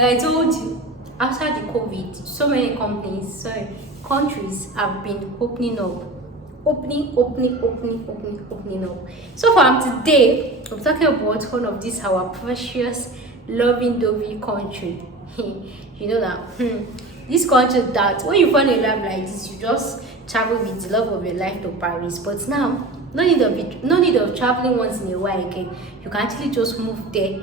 Like I told you, after the COVID, so many countries have been opening up. Opening up. So from today, I'm talking about one of these our precious, loving, dovey country. You know that this country that when you fall in love like this, you just travel with the love of your life to Paris. But now, no need of traveling once in a while again. You can actually just move there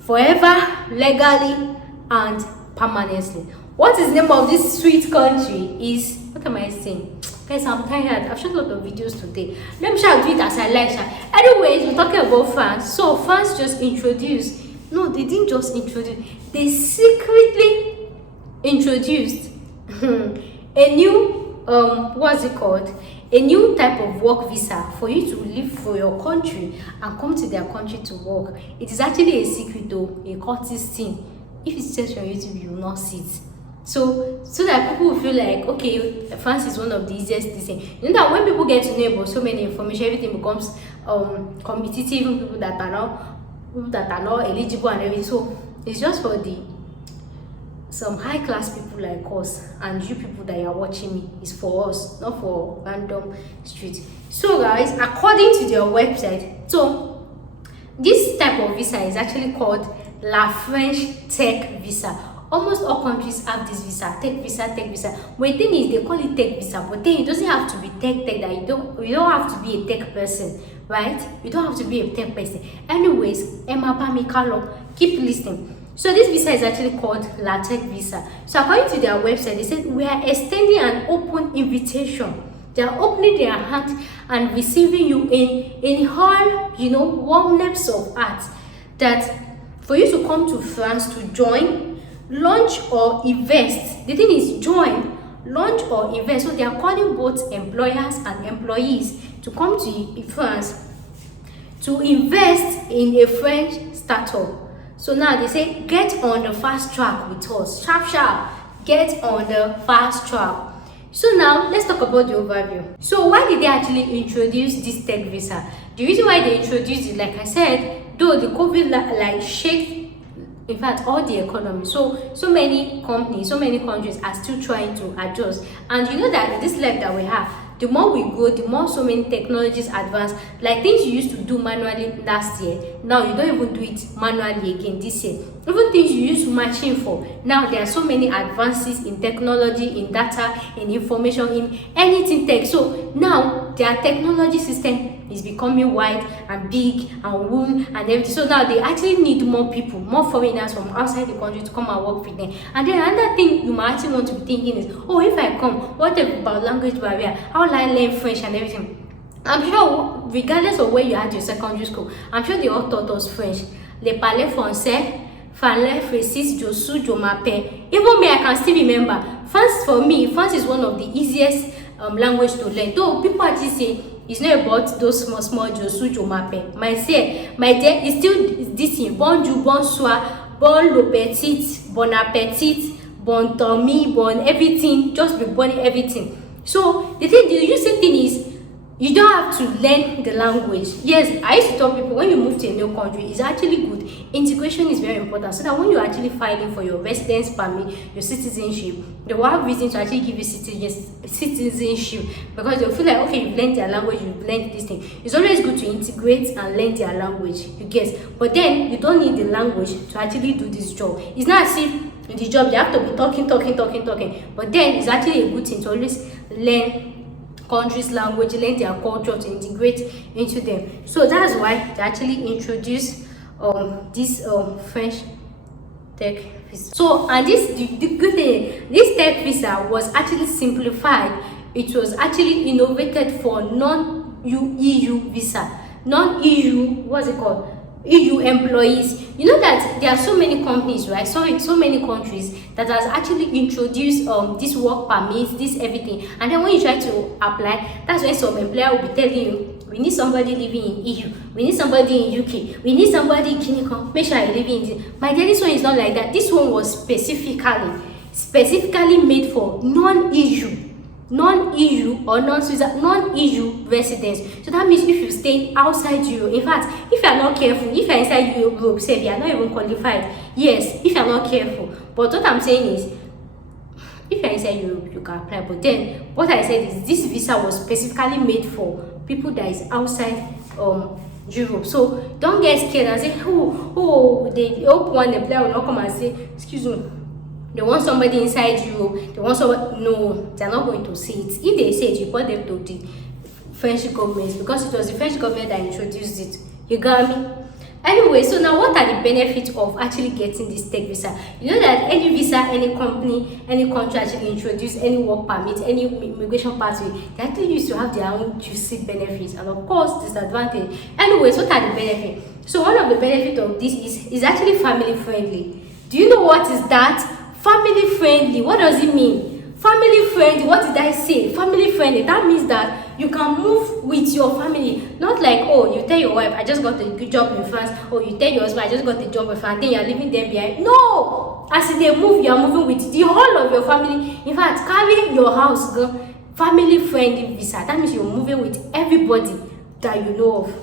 forever, legally, and permanently. What is the name of this sweet country? Is what am I saying? Guys, I'm tired. I've shot a lot of videos today. Let me try to do it as I like. Anyways, we're talking about France. So France just introduced. No, they didn't just introduce. They secretly introduced a new what's it called? A new type of work visa for you to leave for your country and come to their country to work. It is actually a secret though, a courtesy thing. If it's just on YouTube, you will not see it. So that people will feel like, okay, France is one of the easiest things. You know that when people get to know about so many information, everything becomes competitive. Even people that are not eligible and everything. So it's just for some high class people like us and you people that are watching me. It's for us, not for random street. So guys, according to their website, so this type of visa is actually called La French Tech Visa. Almost all countries have this visa, tech visa. But the thing is, they call it tech visa, but then it doesn't have to be tech that you don't have to be a tech person, right? You don't have to be a tech person. Anyways, Emma Pamikalo, keep listening. So this visa is actually called La Tech Visa. So according to their website, they said we are extending an open invitation. They are opening their hand and receiving you in all, warmness of heart, that for you to come to France to join, launch or invest. The thing is join, launch or invest. So they are calling both employers and employees to come to France to invest in a French startup. So now they say get on the fast track with us. Sharp, get on the fast track. So now let's talk about the overview. So why did they actually introduce this tech visa? The reason why they introduced it, like I said, though the COVID shaked, in fact, all the economy. So many companies, so many countries are still trying to adjust. And you know that in this life that we have, the more we go, the more so many technologies advance. Like things you used to do manually last year, now you don't even do it manually again this year. Even things you used machine for, now there are so many advances in technology, in data, in information, in anything tech. So now their technology system is becoming wide and big and warm and everything. So now they actually need more people, more foreigners from outside the country to come and work with them. And then another thing you might actually want to be thinking is, oh, if I come, what about language barrier? How will I learn French and everything? I'm sure, regardless of where you had your secondary school, I'm sure they all taught us French. Les parler français, fallait, frécis, josu, jomape. Even me, I can still remember. France is one of the easiest language to learn. Though people actually say it's not about those small josu, jomape. My dear, it's still this thing. Bonjour, bonsoir, bon le petit, bon appetit, bon tummy, bon everything. Just be born everything. So the useful thing is, you don't have to learn the language. Yes, I used to tell people when you move to a new country, it's actually good. Integration is very important, so that when you're actually filing for your residence permit, your citizenship, they will have reason to actually give you citizenship, because they'll feel like, okay, you've learned their language, you've learned this thing. It's always good to integrate and learn their language, you get. But then you don't need the language to actually do this job. It's not as if in the job you have to be talking. But then it's actually a good thing to always learn country's language, learn their culture, to integrate into them. So that's why they actually introduced this French tech visa. So, and the good thing, this tech visa was actually simplified. It was actually innovated for non-EU visa, non-EU, what's it called? EU employees. You know that there are so many companies, right? So many countries that has actually introduced this work permits, this everything. And then when you try to apply, that's when some employer will be telling you, we need somebody living in EU, we need somebody in UK, we need somebody in Kenya, make sure you're living in this. My dear, this one is not like that. This one was specifically made for non-EU. non-EU or non-EU residents. So that means if you stay outside Europe, in fact, if you are not careful, if you are inside Europe, say you are not even qualified. Yes, if you are not careful. But what I'm saying is, if you are inside Europe, you can apply. But then, what I said is, this visa was specifically made for people that is outside Europe. So don't get scared and say, they hope one employer will not come and say, excuse me, they want somebody inside Europe, they want somebody. No, they're not going to say it. If they say it, you put them to the French government, because it was the French government that introduced it. You got me? Anyway, so now what are the benefits of actually getting this tech visa? You know that any visa, any company, any country actually introduce any work permit, any immigration pathway, they actually used to have their own juicy benefits and of course disadvantage. Anyways, what are the benefits? So one of the benefits of this is actually family friendly. Do you know what is that? Family friendly. What does it mean? Family friendly. What did I say? Family friendly. That means that you can move with your family. Not like, oh, you tell your wife, I just got a good job in France. Or you tell your husband, I just got a job in France. Then you're leaving them behind. No! As they move, you're moving with the whole of your family. In fact, carrying your house, girl, family friendly visa. That means you're moving with everybody that you know of.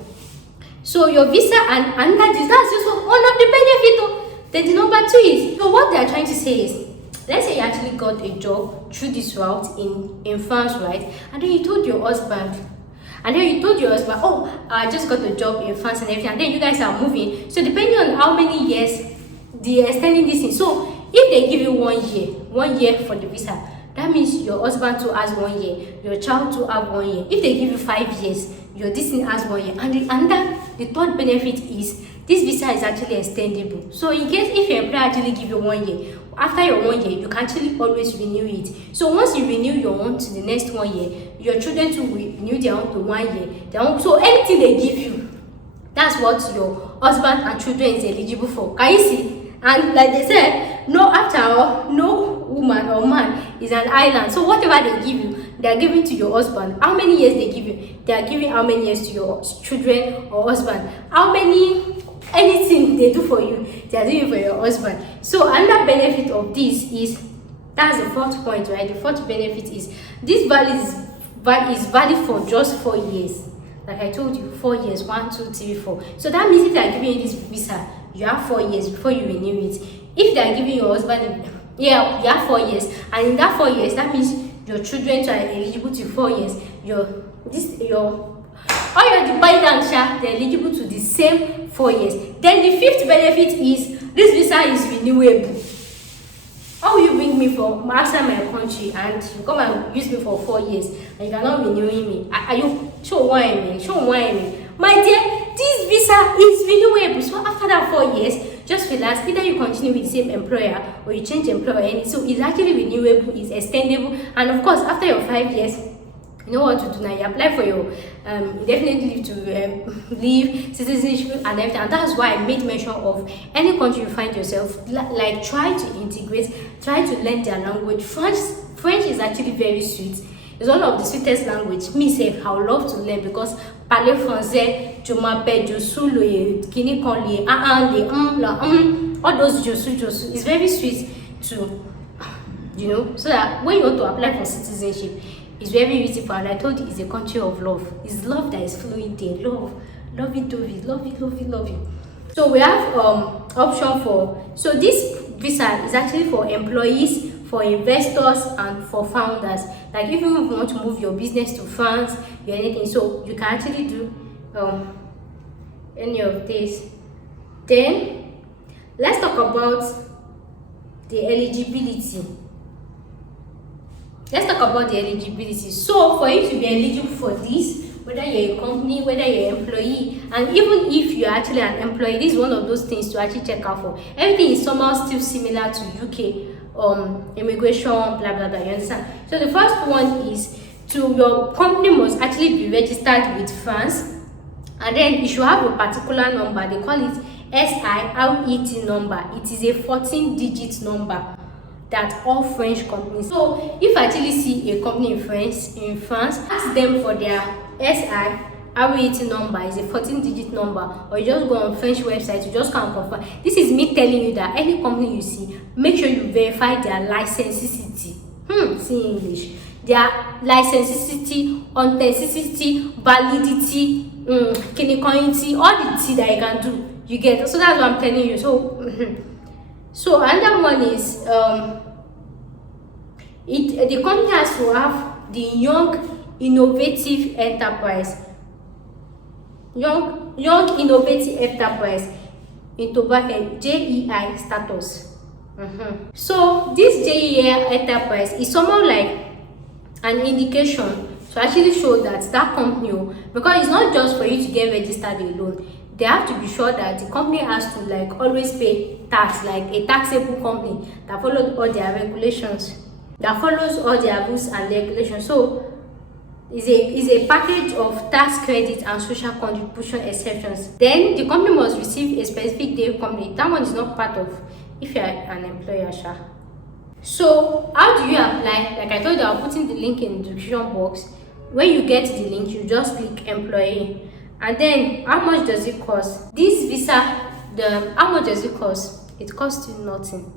So your visa and that's just one of the benefits. Then the number 2 is, so what they are trying to say is, let's say you actually got a job through this route in France, right? And then you told your husband, oh, I just got a job in France and everything, and then you guys are moving. So depending on how many years they are extending this in, so if they give you 1 year for the visa, that means your husband too has 1 year, your child too have 1 year. If they give you 5 years, your this thing has 1 year. And the third benefit is, this visa is actually extendable. So in case if your employer actually give you 1 year, after your 1 year, you can actually always renew it. So once you renew your own to the next 1 year, your children to renew their own to 1 year. So anything they give you, that's what your husband and children is eligible for. Can you see? And like they said, no, after all, no woman or man is an island. So whatever they give you, they are giving to your husband. How many years they give you? They are giving how many years to your children or husband? Anything they do for you, they are doing for your husband. So another benefit of this is, that's the fourth point, right? The fourth benefit is, this is valid for just 4 years. Like I told you, 4 years, 1, 2, 3, 4. So that means if they are giving you this visa, you have 4 years before you renew it. If they are giving your husband, you have 4 years, and in that 4 years, that means your children are eligible to 4 years. All your dependents, they're eligible to the same 4 years. Then the fifth benefit is, this visa is renewable. How will you bring me from outside my country and you come and use me for 4 years and you cannot renewing me? Are you show why me? My dear, this visa is renewable. So after that 4 years, just relax. Either you continue with the same employer or you change employer. So it's actually renewable, it's extendable, and of course after your 5 years, you know what to do now. You apply for your indefinite leave to leave, citizenship and everything. And that's why I made mention of any country you find yourself, like try to integrate, try to learn their language. French is actually very sweet. It's one of the sweetest language. Me say I would love to learn, because parler français, je m'appelle, je suis le kini kon le all those je suis is very sweet to, so that when you want to apply for citizenship, it's very beautiful. And I told you, it's a country of love. It's love that is flowing there. Love it. So we have option for, so this visa is actually for employees, for investors, and for founders. Like if you want to move your business to France or anything, so you can actually do any of this. Then let's talk about the eligibility. So for you to be eligible for this, whether you're a company, whether you're an employee, and even if you're actually an employee, this is one of those things to actually check out for. Everything is somehow still similar to UK immigration, blah blah blah. You understand? So the first one is, your company must actually be registered with France, and then you should have a particular number. They call it SIRET number. It is a 14-digit number that all French companies. So if I actually see a company in France, ask them for their SIRET number. Is a 14-digit number, or you just go on French website, you just can't confirm. This is me telling you that any company you see, make sure you verify their licensicity. See English. their licensicity, authenticity, validity, clinicality, all the T that you can do. You get. So that's what I'm telling you. So another one is the company has to have the young innovative enterprise. Young innovative enterprise into bracket JEI status. So this JEI enterprise is somehow like an indication to actually show that that company, because it's not just for you to get registered alone. They have to be sure that the company has to like always pay tax, like a taxable company that follows all their regulations, that follows all their rules and regulations. So is a package of tax credit and social contribution exceptions. Then the company must receive a specific day company. That one is not part of if you are an employer. So how do you apply? Like I told you, I'll put in the link in the description box. When you get the link, you just click employee. And then how much does it cost? This visa, how much does it cost? It costs you nothing.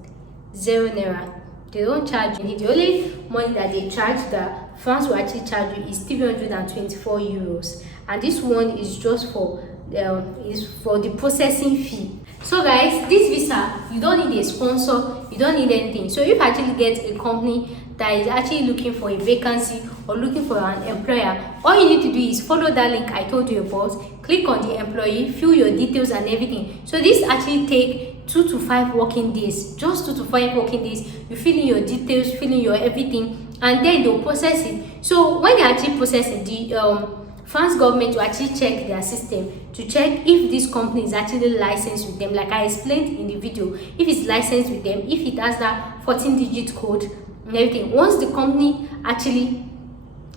0 naira. They don't charge you. The only money that they charge, that France will actually charge you, is 324 euros. And this one is just for the processing fee. So guys, this visa, you don't need a sponsor, you don't need anything. So if you actually get a company that is actually looking for a vacancy or looking for an employer, all you need to do is follow that link I told you about, click on the employee, fill your details and everything. So this actually take 2 to 5 working days, just 2 to 5 working days. You fill in your details, fill in your everything, and then they'll process it. So when they actually process it, the France government will actually check their system to check if this company is actually licensed with them, like I explained in the video. If it's licensed with them, if it has that 14-digit code and everything. Once the company actually,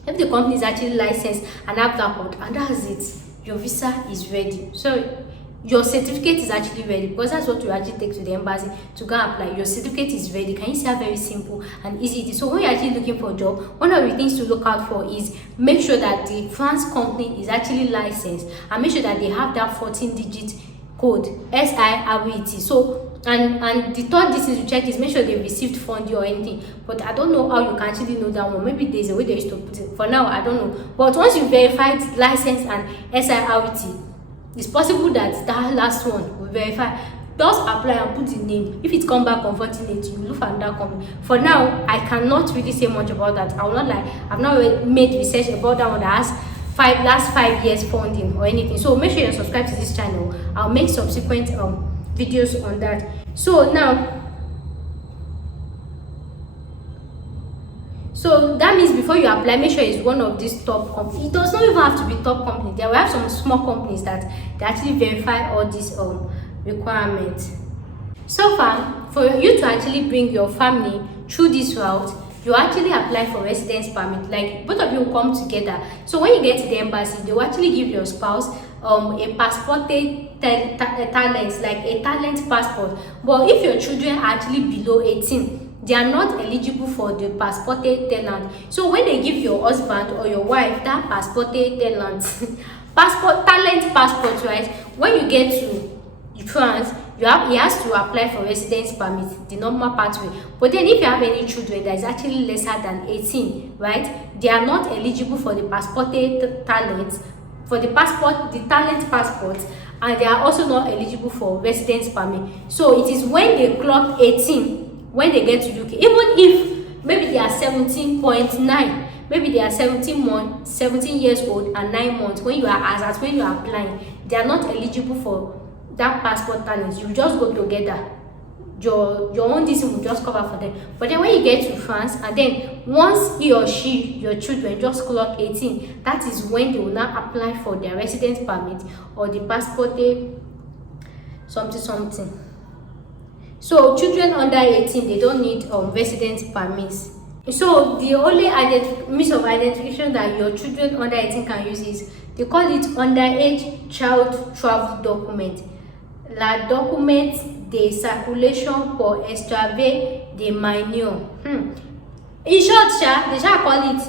if the company is actually licensed and have that code, and that's it, your visa is ready. So your certificate is actually ready, because that's what you actually take to the embassy to go and apply. Your certificate is ready. Can you see how very simple and easy it is? So when you're actually looking for a job, one of the things to look out for is make sure that the France company is actually licensed, and make sure that they have that 14-digit code, SIRET. So and the third distance you check is make sure they received funding or anything. But I don't know how you can actually know that one. Maybe there's a way they used to put it. For now, I don't know. But once you verified license and SIRET, it's possible that that last one will verify. Just apply and put the name. If it comes back unfortunate, you look for another company. For now, I cannot really say much about that. I will not lie. I've not made research about that one that has last 5 years funding or anything. So make sure you subscribe to this channel. I'll make subsequent videos on that. So now, so that means before you apply, make sure it's one of these top companies. It does not even have to be top company. There will have some small companies that they actually verify all these requirements. So far, for you to actually bring your family through this route, you actually apply for residence permit. Like both of you will come together. So when you get to the embassy, they will actually give your spouse a passported talent, like a talent passport. But if your children are actually below 18, they are not eligible for the passported talent. So when they give your husband or your wife that passported talent talent passport, right, when you get to France, he has to apply for residence permit, the normal pathway. But then if you have any children that is actually lesser than 18, right, they are not eligible for the passported talent, for the talent passport, and they are also not eligible for residence permit. So it is when they clock 18, when they get to UK, even if maybe they are 17.9, maybe they are 17 years old and 9 months, when you are when you are applying, they are not eligible for that passport talent. You just go together, your own decision will just cover for them. But then when you get to France, and then once he or she, your children, just clock 18, that is when they will now apply for their residence permit or the passported something. So children under 18, they don't need residence permits. So the only means of identification that your children under 18 can use is, they call it underage child travel document, la document de circulation pour extraver des mineurs. In short, they shall call it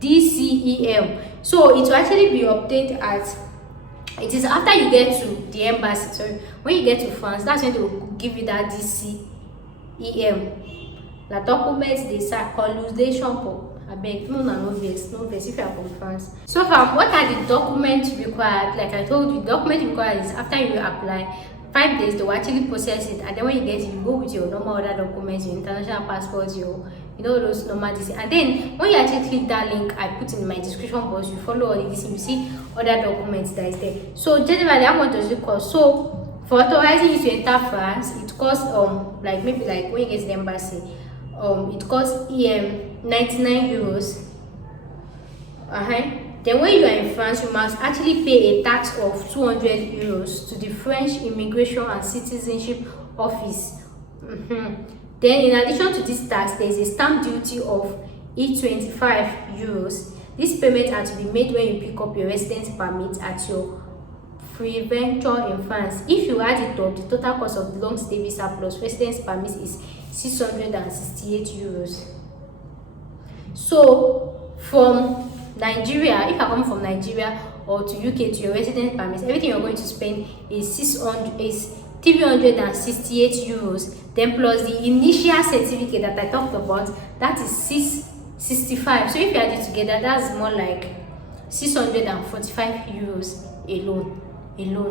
DCEM. So it will actually be obtained at, it is after you get to the embassy. Sorry, when you get to France, that's when they will give you that DCEM, la document de circulation pour I beg, no vex if you are from France. So far, what are the documents required? Like I told you, document required is after you apply, 5 days they will actually process it, and then when you get it, you go with your normal other documents, your international passports, your those normal things. And then when you actually click that link I put in my description box, you follow all this, you see other documents that is there. So generally, how much does it cost? So for authorizing you to enter France, it costs like maybe like when you get to the embassy, it costs 99 euros. Then when you are in France, you must actually pay a tax of 200 euros to the French Immigration and Citizenship Office. Then in addition to this tax, there is a stamp duty of 25 euros. This payment has to be made when you pick up your residence permit at your pre-venture in France. If you add it up, the total cost of the long stay visa plus residence permit is 668 euros. So from Nigeria, if you come from Nigeria or to UK to your residence permit, everything you're going to spend is 368 euros. Then plus the initial certificate that I talked about, that is 665. So if you add it together, that's more like 645 euros alone.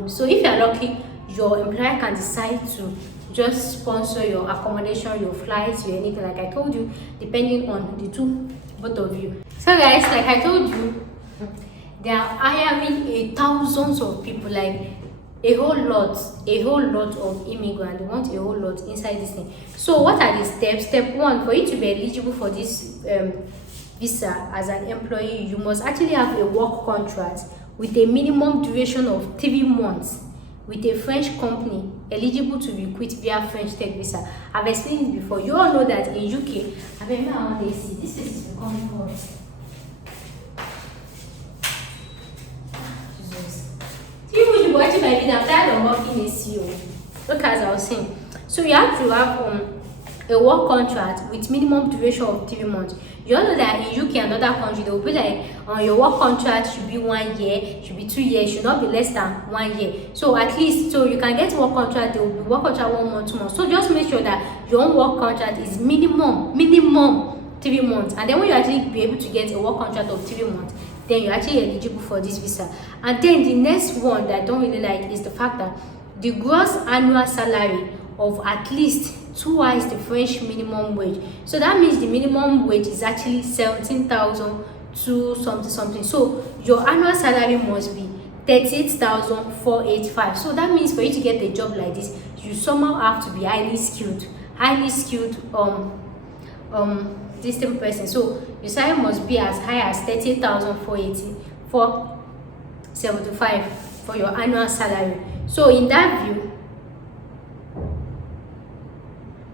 So if you are lucky, your employer can decide to just sponsor your accommodation, your flights, your anything, like I told you, depending on both of you. So guys, like I told you, they are hiring thousands of people, like a whole lot of immigrants. They want a whole lot inside this thing. So what are the steps? Step 1, for you to be eligible for this visa as an employee, you must actually have a work contract with a minimum duration of 3 months with a French company eligible to recruit via French Tech Visa. I've explained it before. You all know that in UK, I remember how they see this is becoming hot. Jesus. You should watch my video. I'm tired of working in CEO. Look, as I was saying. So you have to have a work contract with minimum duration of 3 months. You all know that in UK and other countries, they will be like, your work contract should be 1 year, should be 2 years, should not be less than 1 year. So at least, so you can get work contract, there will be work contract 1 month, 2 months. So just make sure that your own work contract is minimum 3 months. And then when you actually be able to get a work contract of 3 months, then you're actually eligible for this visa. And then the next one that I don't really like is the fact that the gross annual salary of at least twice the French minimum wage. So that means the minimum wage is actually 17,000 to something. So your annual salary must be 38,485. So that means for you to get a job like this, you somehow have to be highly skilled distant person. So your salary must be as high as 38,475 for your annual salary. So in that view,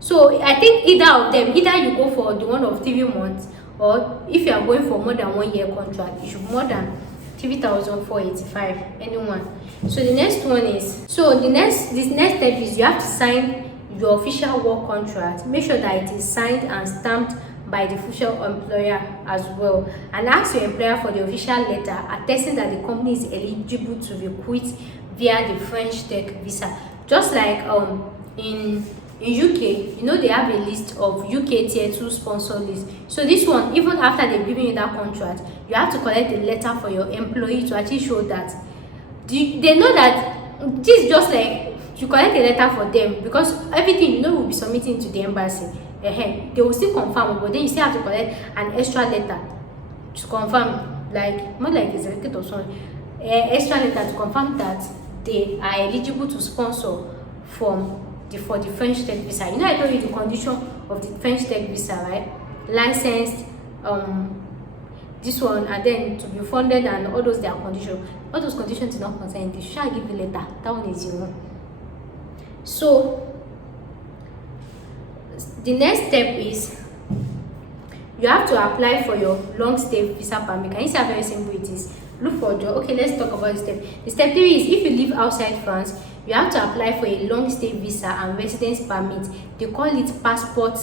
so I think either of them, either you go for the one of 3 months, or if you are going for more than 1 year contract, you should more than 3,485, anyone. So the next one is, this next step is you have to sign your official work contract. Make sure that it is signed and stamped by the official employer as well, and ask your employer for the official letter attesting that the company is eligible to recruit via the French Tech Visa. Just like in UK, you know, they have a list of UK tier 2 sponsor list. So this one, even after they've given you that contract, you have to collect a letter for your employee to actually show that they know that this is just like you collect a letter for them, because everything, you know, will be submitting to the embassy. They will still confirm, but then you still have to collect an extra letter to confirm, like more like a certificate or something, extra letter to confirm that they are eligible to sponsor for the French Tech Visa. You know, I told you the condition of the French Tech Visa, right? Licensed, this one, and then to be funded, and all those their conditions. All those conditions do not concern this. Shall I give the letter? That one is your own. So the next step is you have to apply for your long stay visa permit. Can you see how very simple it is? Look for a job. Okay, let's talk about the step. The step 3 is if you live outside France, you have to apply for a long stay visa and residence permit. They call it passport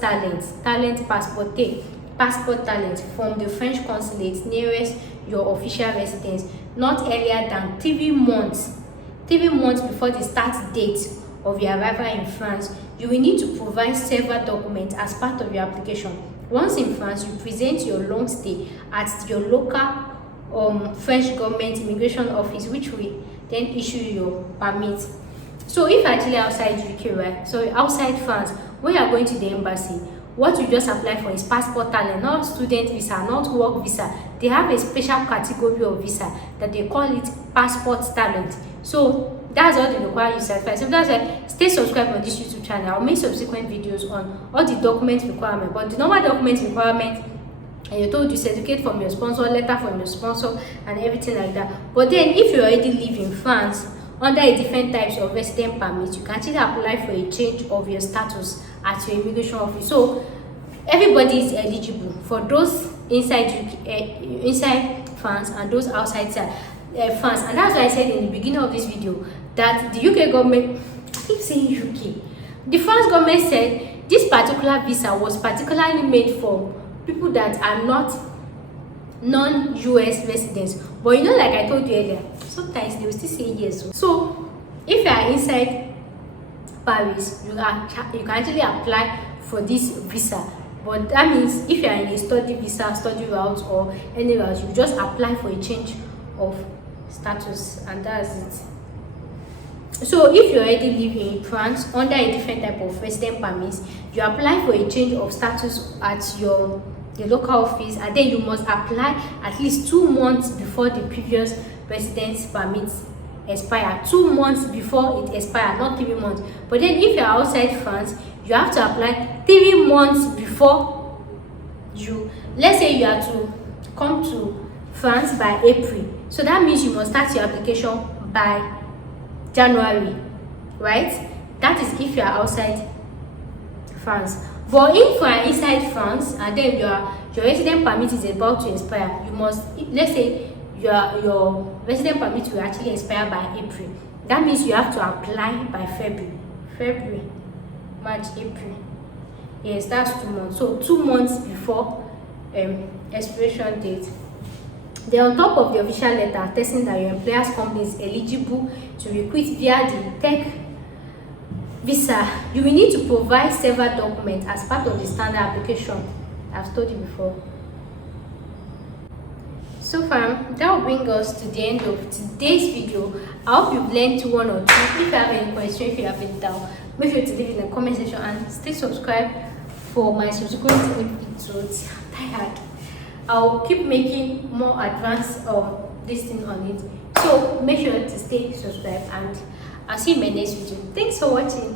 talent from the French consulate nearest your official residence, not earlier than 3 months before the start date of your arrival in France. You will need to provide several documents as part of your application. Once in France, you present your long stay at your local French government immigration office, which will then issue your permit. So if actually outside UK, right, so outside France, when you are going to the embassy, what you just apply for is passport talent, not student visa, not work visa. They have a special category of visa that they call it passport talent. So that's all they require you certify. So that's why stay subscribed on this YouTube channel. I'll make subsequent videos on all the document requirement. But the normal document requirement, and you told you certificate from your sponsor, letter from your sponsor, and everything like that. But then if you already live in France under a different types of resident permit, you can actually apply for a change of your status at your immigration office. So everybody is eligible, for those inside inside France and those outside France. And that's why I said in the beginning of this video that the UK government, I keep saying UK, the France government said this particular visa was particularly made for people that are not non-US residents. But you know, like I told you earlier, sometimes they will still say yes. So if you are inside Paris, you can actually apply for this visa. But that means if you are in a study visa, study route, or any route, you just apply for a change of status, and that's it. So if you already live in France under a different type of resident permit, you apply for a change of status at the local office, and then you must apply at least 2 months before the previous residence permit expire. 2 months before it expires, not 3 months. But then if you are outside France, you have to apply 3 months before you, let's say you are to come to France by April, so that means you must start your application by January, right? That is if you are outside France. But if you are inside France and then your resident permit is about to expire, you must, let's say your resident permit will actually expire by April. That means you have to apply by February, March, April. Yes, that's 2 months. So 2 months before expiration date. Then on top of the official letter attesting that your employer's company is eligible to recruit via the tech visa, you will need to provide several documents as part of the standard application. I've told you before. So far, that will bring us to the end of today's video. I hope you've learned one or two. If you have any question, if you have any doubt, make sure to leave it in the comment section and stay subscribed for my subsequent episodes. I'm tired. I'll keep making more advanced this thing on it. So make sure to stay subscribed, and I'll see you in my next video. Thanks for watching.